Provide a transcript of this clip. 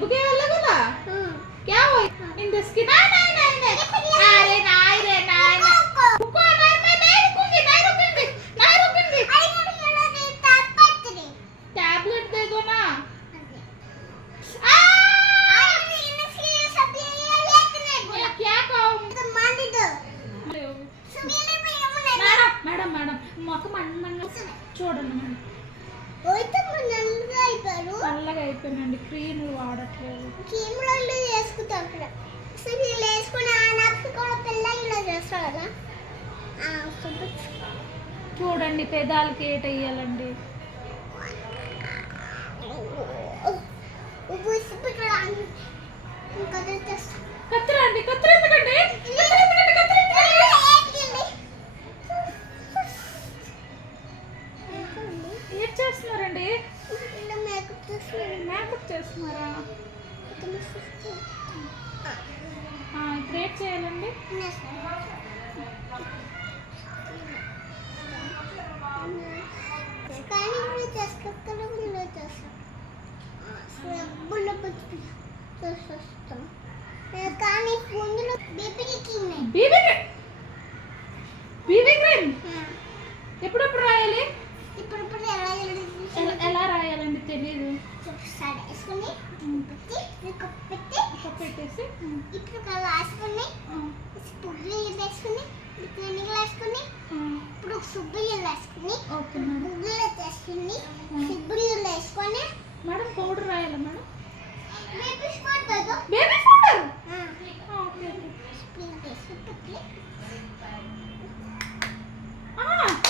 के अलग होला क्या हो इन द स्किन नहीं नहीं नहीं अरे नहीं रे नहीं रुको नहीं मैं नहीं रुकूंगी नहीं रुकूंगी टैबलेट दे दो ना क्या कहो మేడం మేడం మాకు మందంగా చూడండి మేడం నల్లగా అయిపోయిందండి క్రీమ్ వాడట్లేదు క్రీమ్లు వేసుకుంటాం అక్కడ అసలు వీళ్ళు వేసుకుని ఆ నాకు కూడా పిల్లలు ఇలా చేస్తారు కదా చూడండి పెదాలకి ఏట వేయాలండి కత్తెర అండి కత్తెర ఎందుకండి ఏం చేస్తున్నారండి మేకప్ చేస్తున్నారా ఇప్పుడు ఏం చేయాలండి కానీ ముందులో బీబీ క్రీమ్ ఎప్పుడెప్పుడు రాయాలి ఇప్పుడు ఎలా రాయాలండి తెలియదు వేసుకుని పెట్టేసి ఇప్పుడు రాసుకుని పువ్వులు వేసుకుని క్లినిక్ వేసుకుని ఇప్పుడు సుబ్బులు వేసుకుని పువ్వులు వేసుకుని సుబ్బులు వేసుకొని మేడం పౌడర్ రాయాలా మేడం బేబీ పౌడర్ ఓకే